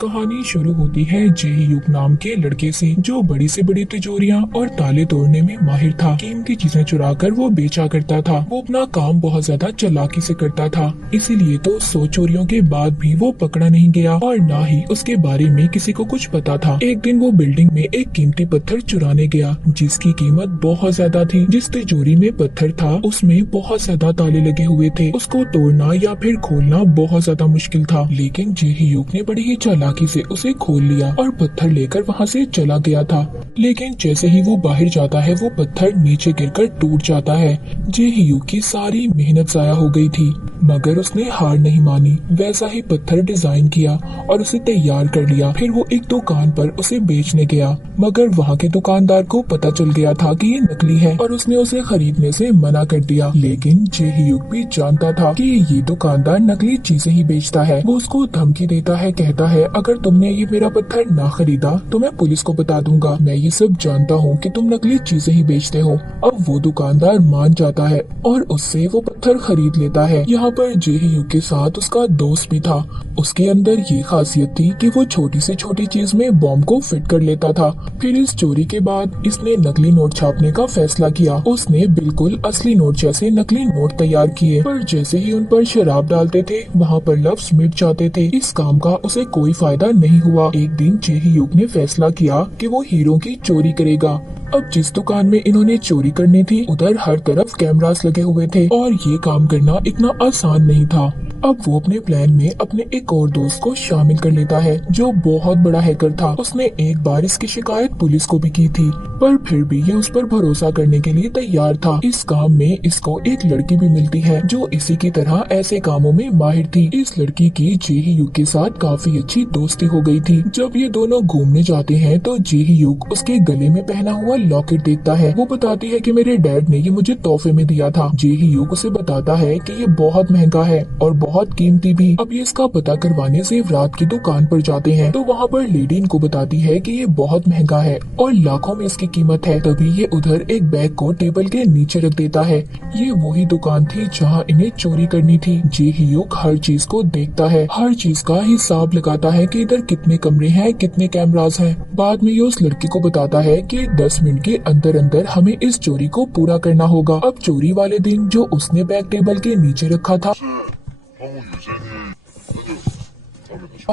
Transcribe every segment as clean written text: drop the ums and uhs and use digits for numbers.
कहानी शुरू होती है जेही युग नाम के लड़के से, जो बड़ी से बड़ी तिजोरियां और ताले तोड़ने में माहिर था। कीमती चीजें चुराकर वो बेचा करता था। वो अपना काम बहुत ज्यादा चालाकी से करता था, इसीलिए तो 100 चोरियों के बाद भी वो पकड़ा नहीं गया और न ही उसके बारे में किसी को कुछ पता था। एक दिन वो बिल्डिंग में एक कीमती पत्थर चुराने गया, जिसकी कीमत बहुत ज्यादा थी। जिस तिजोरी में पत्थर था उसमें बहुत ज्यादा ताले लगे हुए थे। उसको तोड़ना या फिर खोलना बहुत ज्यादा मुश्किल था, लेकिन जेही युग ने बड़ी ही चालाकी से उसे खोल लिया और पत्थर लेकर वहाँ से चला गया था। लेकिन जैसे ही वो बाहर जाता है वो पत्थर नीचे गिरकर टूट जाता है। जेही युग की सारी मेहनत जाया हो गई थी, मगर उसने हार नहीं मानी। वैसा ही पत्थर डिजाइन किया और उसे तैयार कर लिया। फिर वो एक दुकान पर उसे बेचने गया, मगर वहाँ के दुकानदार को पता चल गया था कि ये नकली है और उसने उसे खरीदने से मना कर दिया। लेकिन जेही युग भी जानता था कि ये दुकानदार नकली चीजें ही बेचता है। वो उसको धमकी देता है, कहता है अगर तुमने ये मेरा पत्थर ना खरीदा तो मैं पुलिस को बता दूंगा। मैं ये सब जानता हूँ कि तुम नकली चीजें ही बेचते हो। अब वो दुकानदार मान जाता है और उससे वो पत्थर खरीद लेता है। यहाँ पर जेही युग के साथ उसका दोस्त भी था। उसके अंदर ये खासियत थी कि वो छोटी से छोटी चीज में बॉम्ब को फिट कर लेता था। फिर इस चोरी के बाद इसने नकली नोट छापने का फैसला किया। उसने बिल्कुल असली नोट जैसे नकली नोट तैयार किए, पर जैसे ही उन पर शराब डालते थे वहाँ पर लफ्ज मिट जाते थे। इस काम का उसे कोई फायदा नहीं हुआ। एक दिन जेही युग ने फैसला किया कि वो हीरो की चोरी करेगा। अब जिस दुकान में इन्होंने चोरी करनी थी उधर हर तरफ कैमरास लगे हुए थे और ये काम करना इतना आसान नहीं था। अब वो अपने प्लान में अपने एक और दोस्त को शामिल कर लेता है, जो बहुत बड़ा हैकर था। उसने एक बार इसकी शिकायत पुलिस को भी की थी, पर फिर भी ये उस पर भरोसा करने के लिए तैयार था। इस काम में इसको एक लड़की भी मिलती है जो इसी की तरह ऐसे कामों में माहिर थी। इस लड़की की जेही युग के साथ काफी अच्छी दोस्ती हो गई थी। जब ये दोनों घूमने जाते हैं तो जेही युग उसके गले में पहना हुआ लॉकेट देखता है। वो बताती है कि मेरे डैड ने ये मुझे तोहफे में दिया था। जेही युग उसे बताता है कि ये बहुत महंगा है और बहुत कीमती भी। अब ये इसका पता करवाने जेवरात की दुकान पर जाते हैं तो वहाँ पर लेडी इनको बताती है कि ये बहुत महंगा है और लाखों में इसकी कीमत है। तभी ये उधर एक बैग को टेबल के नीचे रख देता है। ये वही दुकान थी जहाँ इन्हें चोरी करनी थी। जेही युग हर चीज को देखता है, हर चीज का हिसाब लगाता है कि इधर कितने कमरे हैं, कितने कैमरास हैं। बाद में ये उस लड़की को बताता है कि 10 मिनट के अंदर अंदर हमें इस चोरी को पूरा करना होगा। अब चोरी वाले दिन जो उसने बैग टेबल के नीचे रखा था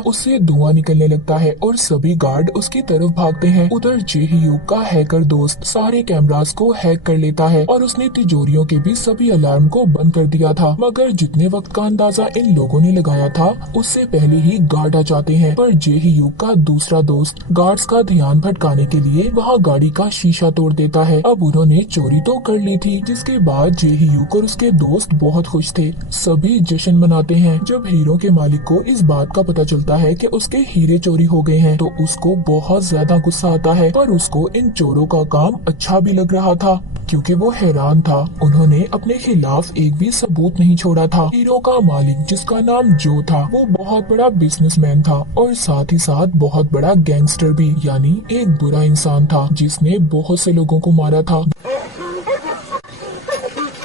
उससे धुआं निकलने लगता है और सभी गार्ड उसकी तरफ भागते हैं। उधर जेही युग का हैकर दोस्त सारे कैमरास को हैक कर लेता है और उसने तिजोरियों के भी सभी अलार्म को बंद कर दिया था। मगर जितने वक्त का अंदाजा इन लोगों ने लगाया था उससे पहले ही गार्ड आ जाते हैं। पर जेही युग का दूसरा दोस्त गार्ड्स का ध्यान भटकाने के लिए वहाँ गाड़ी का शीशा तोड़ देता है। अब उन्होंने चोरी तो कर ली थी, जिसके बाद जेही युग और उसके दोस्त बहुत खुश थे। सभी जश्न मनाते हैं। जब हीरो के मालिक को इस बात का पता चलता है कि उसके हीरे चोरी हो गए हैं तो उसको बहुत ज्यादा गुस्सा आता है। पर उसको इन चोरों का काम अच्छा भी लग रहा था, क्योंकि वो हैरान था। उन्होंने अपने खिलाफ एक भी सबूत नहीं छोड़ा था। हीरो का मालिक, जिसका नाम जो था, वो बहुत बड़ा बिजनेसमैन था और साथ ही साथ बहुत बड़ा गैंगस्टर भी, यानी एक बुरा इंसान था जिसने बहुत से लोगों को मारा था।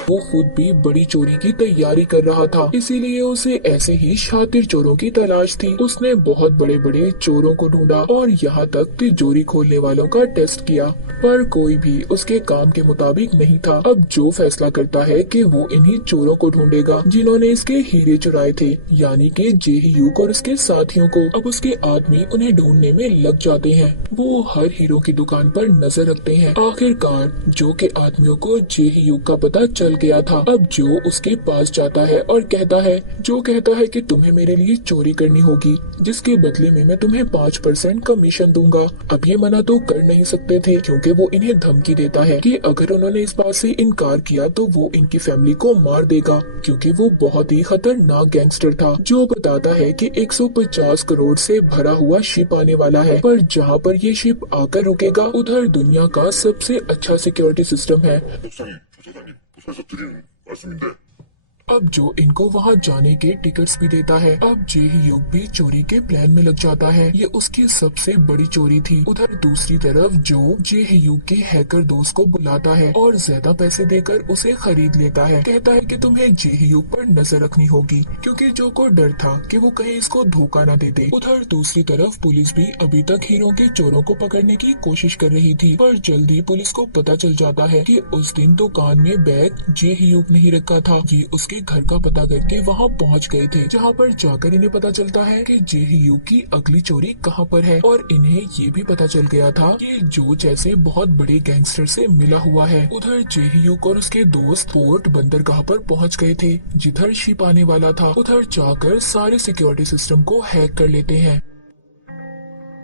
वो खुद भी बड़ी चोरी की तैयारी कर रहा था, इसीलिए उसे ऐसे ही शातिर चोरों की तलाश थी। उसने बहुत बड़े बड़े चोरों को ढूंढा और यहाँ तक तिजोरी खोलने वालों का टेस्ट किया, पर कोई भी उसके काम के मुताबिक नहीं था। अब जो फैसला करता है कि वो इन्हीं चोरों को ढूंढेगा जिन्होंने इसके हीरे चुराए थे, यानी कि जेही युग और उसके साथियों को। अब उसके आदमी उन्हें ढूंढने में लग जाते हैं। वो हर हीरो की दुकान पर नजर रखते हैं। आखिरकार जो के आदमियों को जेही युग का पता चल गया था। अब जो उसके पास जाता है और कहता है कि तुम्हें मेरे लिए चोरी करनी होगी, जिसके बदले में मैं तुम्हें 5% कमीशन दूंगा। अब ये मना तो कर नहीं सकते थे, क्योंकि वो इन्हें धमकी देता है कि अगर उन्होंने इस बात से इनकार किया तो वो इनकी फैमिली को मार देगा, क्योंकि वो बहुत ही खतरनाक गैंगस्टर था। जो बताता है कि 150 करोड़ से भरा हुआ शिप आने वाला है, पर जहाँ पर ये शिप आकर रुकेगा उधर दुनिया का सबसे अच्छा सिक्योरिटी सिस्टम है। 목사님, 저 사장님, 부서에서 드리는 말씀인데 अब जो इनको वहाँ जाने के टिकट्स भी देता है। अब जे ह्यूग भी चोरी के प्लान में लग जाता है। ये उसकी सबसे बड़ी चोरी थी। उधर दूसरी तरफ जो जे ह्यूग के हैकर दोस्त को बुलाता है और ज्यादा पैसे देकर उसे खरीद लेता है। कहता है कि तुम्हें जे ह्यूग पर नजर रखनी होगी, क्योंकि जो को डर था कि वो कहीं इसको धोखा न दे दे। उधर दूसरी तरफ पुलिस भी अभी तक हीरो के चोरों को पकड़ने की कोशिश कर रही थी, पर जल्दी पुलिस को पता चल जाता है कि उस दिन दुकान में बैग जे ह्यूग नहीं रखा था। ये उसके घर का पता करके वहाँ पहुँच गए थे, जहाँ पर जाकर इन्हें पता चलता है कि जे ह्यूग की अगली चोरी कहाँ पर है। और इन्हें ये भी पता चल गया था कि जो जैसे बहुत बड़े गैंगस्टर से मिला हुआ है। उधर जे ह्यूग और उसके दोस्त पोर्ट बंदरगाह पर पहुँच गए थे, जिधर शिप आने वाला था। उधर जाकर सारे सिक्योरिटी सिस्टम को हैक कर लेते हैं।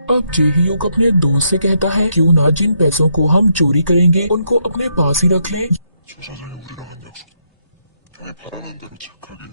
अब जे ह्यूग अपने दोस्त से कहता है, क्यों ना जिन पैसों को हम चोरी करेंगे उनको अपने पास ही रख लें।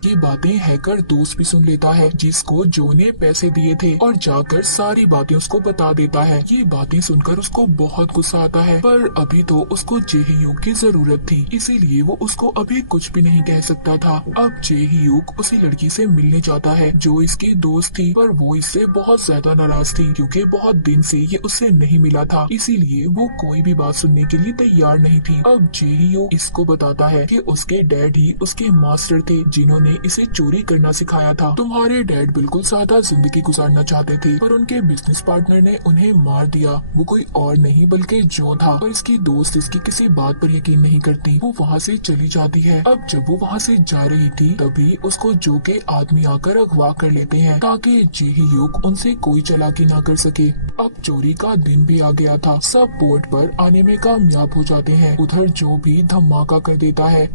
ये बातें हैकर दोस्त भी सुन लेता है, जिसको जो ने पैसे दिए थे, और जाकर सारी बातें उसको बता देता है। ये बातें सुनकर उसको बहुत गुस्सा आता है, पर अभी तो उसको जे ह्यूग की जरूरत थी, इसीलिए वो उसको अभी कुछ भी नहीं कह सकता था। अब जे ह्यूग उसी लड़की से मिलने जाता है जो इसकी दोस्त थी, पर वो इससे बहुत ज्यादा नाराज थी, क्योंकि बहुत दिन से ये उससे नहीं मिला था, इसीलिए वो कोई भी बात सुनने के लिए तैयार नहीं थी। अब जे ह्यूग इसको बताता है कि उसके डैड ही उसके मास्टर थे, जिन्होंने इसे चोरी करना सिखाया था। तुम्हारे डैड बिल्कुल सादा जिंदगी गुजारना चाहते थे, पर उनके बिजनेस पार्टनर ने उन्हें मार दिया। वो कोई और नहीं बल्कि जो था, और इसकी दोस्त इसकी किसी बात पर यकीन नहीं करती। वो वहाँ से चली जाती है। अब जब वो वहाँ से जा रही थी, तभी उसको जो के आदमी आकर अगवा कर लेते हैं, ताकि जे ह्यूग उनसे कोई चालाकी ना कर सके। अब चोरी का दिन भी आ गया था। सब पोर्ट पर आने में कामयाब हो जाते हैं। उधर जो भी धमाका कर देता है।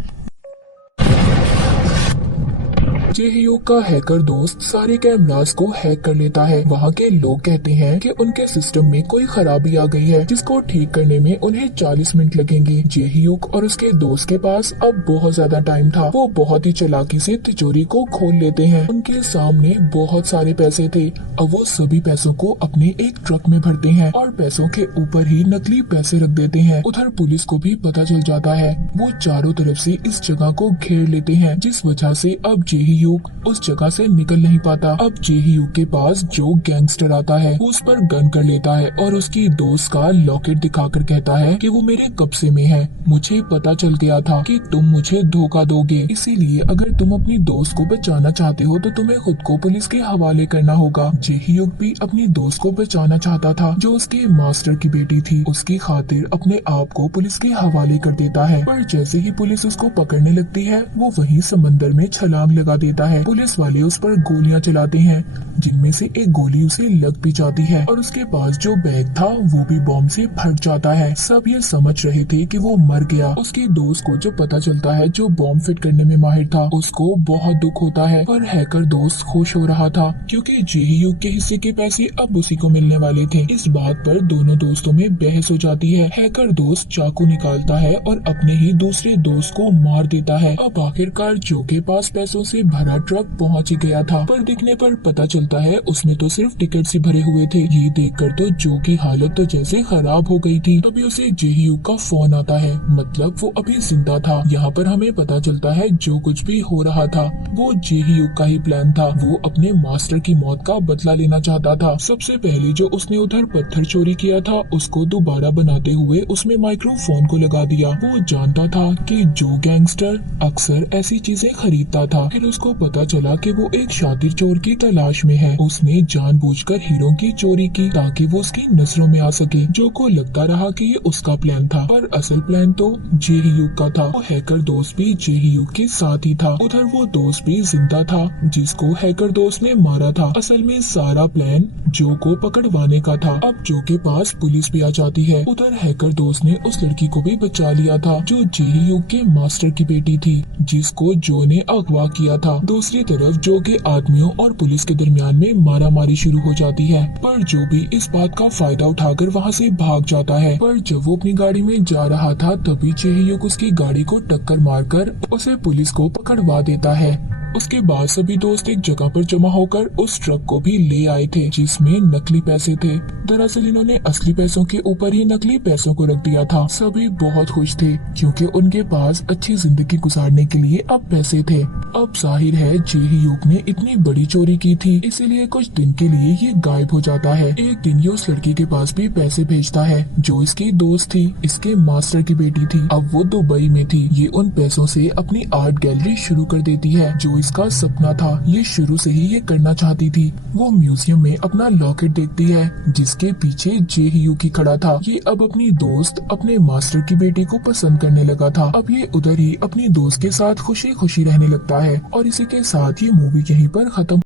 जे ह्यूग का हैकर दोस्त सारे कैमरास को हैक कर लेता है। वहाँ के लोग कहते हैं कि उनके सिस्टम में कोई खराबी आ गई है, जिसको ठीक करने में उन्हें 40 मिनट लगेंगे। जे ह्यूग और उसके दोस्त के पास अब बहुत ज्यादा टाइम था। वो बहुत ही चालाकी से तिजोरी को खोल लेते हैं। उनके सामने बहुत सारे पैसे थे। अब वो सभी पैसों को अपने एक ट्रक में भरते हैं और पैसों के ऊपर ही नकली पैसे रख देते हैं। उधर पुलिस को भी पता चल जाता है। वो चारों तरफ से इस जगह को घेर लेते हैं, जिस वजह से अब जे ह्यूग उस जगह से निकल नहीं पाता। अब जे ह्यूग के पास जो गैंगस्टर आता है, वो उस पर गन कर लेता है और उसकी दोस्त का लॉकेट दिखाकर कहता है कि वो मेरे कब्जे में है। मुझे पता चल गया था कि तुम मुझे धोखा दोगे, इसीलिए अगर तुम अपनी दोस्त को बचाना चाहते हो तो तुम्हें खुद को पुलिस के हवाले करना होगा। जे ह्यूग भी अपनी दोस्त को बचाना चाहता था, जो उसके मास्टर की बेटी थी। उसकी खातिर अपने आप को पुलिस के हवाले कर देता है, पर जैसे ही पुलिस उसको पकड़ने लगती है, वो वहीं समंदर में छलांग लगा देता है। पुलिस वाले उस पर गोलियां चलाते हैं, जिनमें से एक गोली उसे लग भी जाती है, और उसके पास जो बैग था वो भी बॉम्ब से फट जाता है। सब ये समझ रहे थे कि वो मर गया। उसकी दोस्त को जब पता चलता है, जो बॉम्ब फिट करने में माहिर था, उसको बहुत दुख होता है। पर हैकर दोस्त खुश हो रहा था, क्योंकि जे ह्यूग के हिस्से के पैसे अब उसी को मिलने वाले थे। इस बात पर दोनों दोस्तों में बहस हो जाती है। हैकर दोस्त चाकू निकालता है और अपने ही दूसरे दोस्त को मार देता है। अब आखिरकार जो के पास पैसों से भरा ट्रक पहुंच ही गया था, पर दिखने पर पता चलता है उसमें तो सिर्फ टिकट ही भरे हुए थे। ये देखकर तो जो की हालत तो जैसे खराब हो गई थी। तभी उसे जे ह्यूग का फोन आता है, मतलब वो अभी जिंदा था। यहाँ पर हमें पता चलता है जो कुछ भी हो रहा था वो जे ह्यूग का ही प्लान था। वो अपने मास्टर की मौत का बदला लेना चाहता था। सबसे पहले जो उसने उधर पत्थर चोरी किया था, उसको दोबारा बनाते हुए उसमें माइक्रोफोन को लगा दिया। वो जानता था कि जो गैंगस्टर अक्सर ऐसी चीजें खरीदता था। फिर उसको पता चला कि वो एक शातिर चोर की तलाश में है। उसने जानबूझकर हीरो की चोरी की ताकि वो उसकी नजरों में आ सके। जो को लगता रहा कि ये उसका प्लान था, पर असल प्लान तो जे ह्यूग का था। वो हैकर दोस्त भी जे ह्यूग के साथ ही था। उधर वो दोस्त भी जिंदा था, जिसको हैकर दोस्त ने मारा था। असल में सारा प्लान जो को पकड़वाने का था। अब जो के पास पुलिस भी आ जाती है। उधर हैकर दोस्त ने उस लड़की को भी बचा लिया था, जो जे ह्यूग के मास्टर की बेटी थी, जिसको जो ने अगवा किया था। दूसरी तरफ जो के आदमियों और पुलिस के दरमियान में मारामारी शुरू हो जाती है, पर जो भी इस बात का फायदा उठाकर वहाँ से भाग जाता है। पर जब वो अपनी गाड़ी में जा रहा था, तभी जे ह्यूग उसकी गाड़ी को टक्कर मारकर उसे पुलिस को पकड़वा देता है। उसके बाद सभी दोस्त एक जगह पर जमा होकर उस ट्रक को भी ले आए थे जिसमें नकली पैसे थे। दरअसल इन्होंने असली पैसों के ऊपर ही नकली पैसों को रख दिया था। सभी बहुत खुश थे क्योंकि उनके पास अच्छी जिंदगी गुजारने के लिए अब पैसे थे। अब जाहिर है जे ह्यूग ने इतनी बड़ी चोरी की थी, इसीलिए कुछ दिन के लिए ये गायब हो जाता है। एक दिन ये उस लड़की के पास भी पैसे भेजता है जो इसकी दोस्त थी, इसके मास्टर की बेटी थी। अब वो दुबई में थी। ये उन पैसों से अपनी आर्ट गैलरी शुरू कर देती है जो इसका सपना था। ये शुरू से ही ये करना चाहती थी। वो म्यूजियम में अपना लॉकेट देखती है जिसके पीछे जे ह्यूग खड़ा था। ये अब अपनी दोस्त अपने मास्टर की बेटी को पसंद करने लगा था। अब ये उधर ही अपनी दोस्त के साथ खुशी खुशी रहने लगता है और इसी के साथ ये मूवी यहीं पर खत्म